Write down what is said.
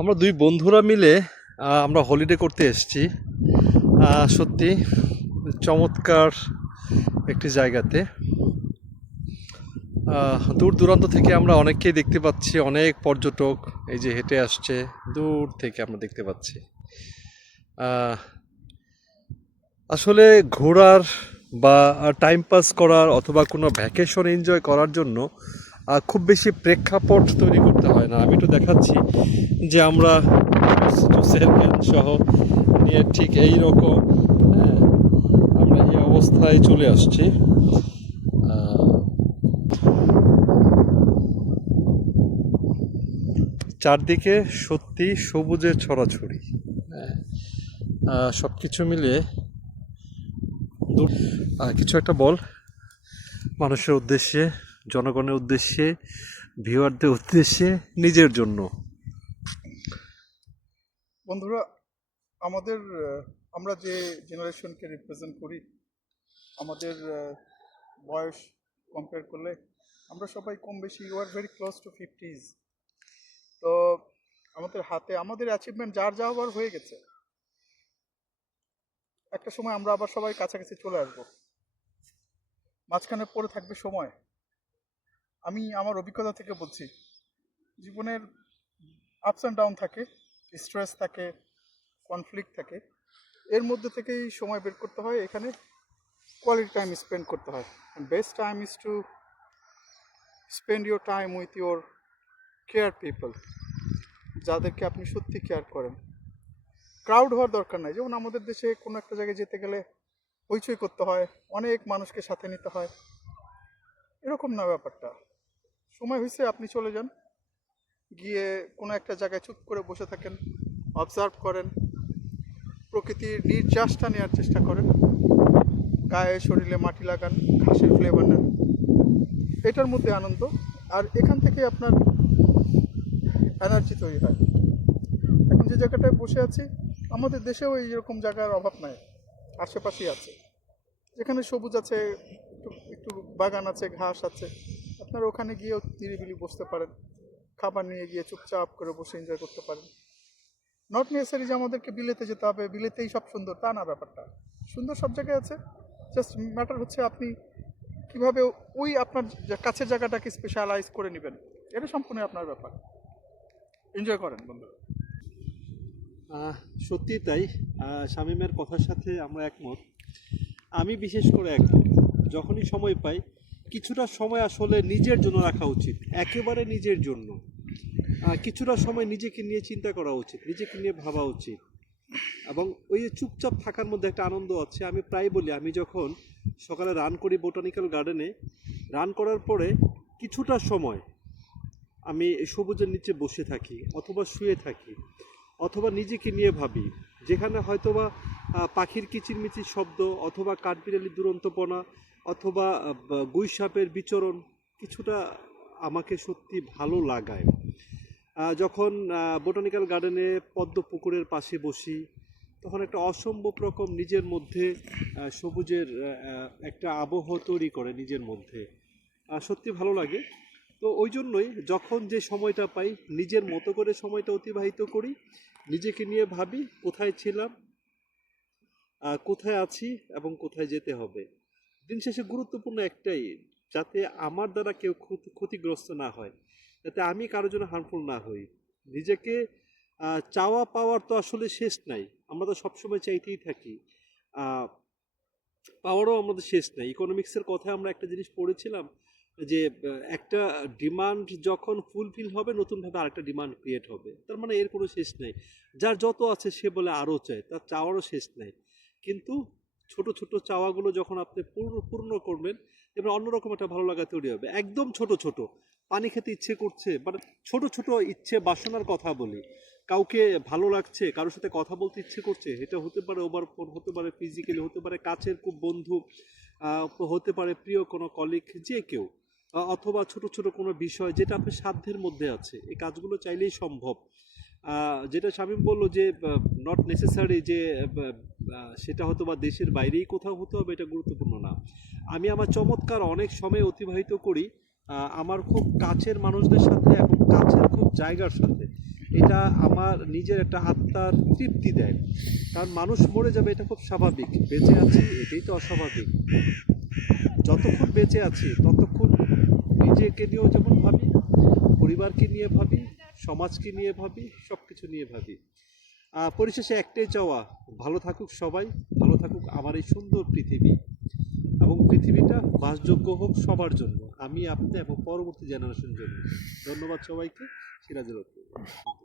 আমরা দুই বন্ধুরা মিলে আমরা হলিডে করতে এসেছি। সত্যি চমৎকার একটি জায়গাতে। দূর দূরান্ত থেকে আমরা অনেককেই দেখতে পাচ্ছি, অনেক পর্যটক এই যে হেঁটে আসছে, দূর থেকে আমরা দেখতে পাচ্ছি। আহ, আসলে ঘোরার বা টাইম পাস করার অথবা কোনো ভ্যাকেশন এনজয় করার জন্য খুব বেশি প্রেক্ষাপট তৈরি করতে হয় না। আমি একটু দেখাচ্ছি যে আমরা জুসের ক্যান সহ নিয়ে ঠিক এই রকম, হ্যাঁ, আমরা এই অবস্থায় চলে আসছি। আহ, চারদিকে সত্যি সবুজের ছড়াছড়ি। হ্যাঁ, সব কিছু মিলিয়ে কিছু একটা বল মানুষের উদ্দেশ্যে, জনগণের উদ্দেশ্যে, ভিউয়ারদের উদ্দেশ্যে, নিজের জন্য। বন্ধুরা, আমাদের আমরা যে জেনারেশনকে রিপ্রেজেন্ট করি, আমাদের বয়স কম্পেয়ার করলে আমরা সবাই কম বেশি you are very close to fifties. তো আমাদের হাতে আমাদের অ্যাচিভমেন্ট যার যা হওয়ার হয়ে গেছে। একটা সময় আমরা আবার সবাই কাছাকাছি চলে আসবো, মাঝখানে পড়ে থাকবে সময়। আমি আমার অভিজ্ঞতা থেকে বলছি, জীবনের আপস অ্যান্ড ডাউন থাকে, স্ট্রেস থাকে, কনফ্লিক্ট থাকে। এর মধ্যে থেকেই সময় বের করতে হয়, এখানে quality time spend করতে হয়। and best time is to spend your time with your care people, যাদেরকে আপনি সত্যি কেয়ার করেন। ক্রাউড হওয়ার দরকার নাই। যেমন আমাদের দেশে কোনো একটা জায়গায় যেতে গেলে হইচই করতে হয়, অনেক মানুষকে সাথে নিতে হয়। এরকম না ব্যাপারটা। সময় হয়েছে আপনি চলে যান, গিয়ে কোনো একটা জায়গায় চুপ করে বসে থাকেন, অবজার্ভ করেন, প্রকৃতির নির্যাসটা নেওয়ার চেষ্টা করেন, গায়ে শরীরে মাটি লাগান, ঘাসের ফ্লেভার নেন। এটার মধ্যে আনন্দ, আর এখান থেকে আপনার এনার্জি তৈরি হয়। এখন যে জায়গাটায় বসে আছি, আমাদের দেশেও এইরকম জায়গার অভাব নাই, আশেপাশেই আছে, যেখানে সবুজ আছে, একটু একটু বাগান আছে, ঘাস আছে। আপনারা ওখানে গিয়েও নিরিবিলি বসতে পারেন, খাবার নিয়ে গিয়ে চুপচাপ করে বসে এনজয় করতে পারেন। নট নেসেসারি যে আমাদেরকে বিলেতে যেতে হবে, বিলেতেই সব সুন্দর, তা না ব্যাপারটা। সুন্দর সব জায়গায় আছে, জাস্ট ম্যাটার হচ্ছে আপনি কীভাবে ওই আপনার কাছের জায়গাটাকে স্পেশালাইজ করে নেবেন। এটা সম্পূর্ণ আপনার ব্যাপার। এনজয় করেন বন্ধুরা। আহ, সত্যি তাই। শামীমের কথার সাথে আমরা একমত। আমি বিশেষ করে একমত। যখনই সময় পাই, কিছুটা সময় আসলে নিজের জন্য রাখা উচিত, একেবারে নিজের জন্য। কিছুটা সময় নিজেকে নিয়ে চিন্তা করা উচিত, নিজেকে নিয়ে ভাবা উচিত। এবং ওই যে চুপচাপ থাকার মধ্যে একটা আনন্দ আছে। আমি প্রায় বলি, আমি যখন সকালে রান করি বোটানিক্যাল গার্ডেনে, রান করার পরে কিছুটা সময় আমি সবুজের নিচে বসে থাকি, অথবা শুয়ে থাকি, অথবা নিজেকে নিয়ে ভাবি। যেখানে হয়তোবা পাখির কিচিরমিচির শব্দ, অথবা কাঠবিড়ালির দুরন্তপনা, অথবা গুই সাপের বিচরণ কিছুটা আমাকে সত্যি ভালো লাগায়। যখন বোটানিক্যাল গার্ডেনে পদ্ম পুকুরের পাশে বসি, তখন একটা অসম্ভব রকম নিজের মধ্যে সবুজের একটা আবহ তৈরি করে নিজের মধ্যে। সত্যি ভালো লাগে। তো ওই জন্যই যখন যে সময়টা পাই, নিজের মতো করে সময়টা অতিবাহিত করি, নিজেকে নিয়ে ভাবি কোথায় ছিলাম, কোথায় আছি, এবং কোথায় যেতে হবে। দিন শেষে গুরুত্বপূর্ণ একটাই, যাতে আমার দ্বারা কেউ ক্ষতিগ্রস্ত না হয়, যাতে আমি কারোর জন্য হার্মফুল না হই। নিজেকে চাওয়া পাওয়ার তো আসলে শেষ নাই, আমরা তো সবসময় চাইতেই থাকি। পাওয়ারও আমাদের শেষ নাই। ইকোনমিক্সের কথায় আমরা একটা জিনিস পড়েছিলাম যে একটা ডিমান্ড যখন ফুলফিল হবে, নতুনভাবে আরেকটা ডিমান্ড ক্রিয়েট হবে। তার মানে এর কোনো শেষ নাই। যার যত আছে সে বলে আরও চায়, তার চাওয়ারও শেষ নাই। কিন্তু ছোট ছোট চাওয়াগুলো যখন আপনি পূর্ণ করবেন, এবার অন্যরকম একটা ভালো লাগা তৈরি হবে। একদম ছোট ছোট, পানি খেতে ইচ্ছে করছে, মানে ছোট ছোট ইচ্ছে বাসনার কথা বলি। কাউকে ভালো লাগছে, কারোর সাথে কথা বলতে ইচ্ছে করছে, এটা হতে পারে ওভার ফোন, হতে পারে ফিজিক্যালি, হতে পারে কাছের খুব বন্ধু, হতে পারে প্রিয় কোনো কলিগ, যে কেউ, অথবা ছোট ছোট কোনো বিষয় যেটা আপনার সাধ্যের মধ্যে আছে, এই কাজগুলো চাইলেই সম্ভব। যেটা শামীম বললো যে নট নেসেসারি যে সেটা হয়তো বা দেশের বাইরেই কোথাও হতে হবে, এটা গুরুত্বপূর্ণ না। আমি আমার চমৎকার অনেক সময় অতিবাহিত করি আমার খুব কাছের মানুষদের সাথে এবং কাছের খুব জায়গার সাথে। এটা আমার নিজের একটা আত্মার তৃপ্তি দেয়। কারণ মানুষ মরে যাবে এটা খুব স্বাভাবিক, বেঁচে আছি এটাই তো অস্বাভাবিক। যতক্ষণ বেঁচে আছি ততক্ষণ নিজেকে নিয়েও যেমন ভাবি, পরিবারকে নিয়ে ভাবি, সমাজকে নিয়ে ভাবি, সব কিছু নিয়ে ভাবি। পরিশেষে একটাই চাওয়া, ভালো থাকুক সবাই, ভালো থাকুক আমার এই সুন্দর পৃথিবী, এবং পৃথিবীটা বাসযোগ্য হোক সবার জন্য, আমি আপনি এবং পরবর্তী জেনারেশনের জন্য। ধন্যবাদ সবাইকে। সিরাজুল হক।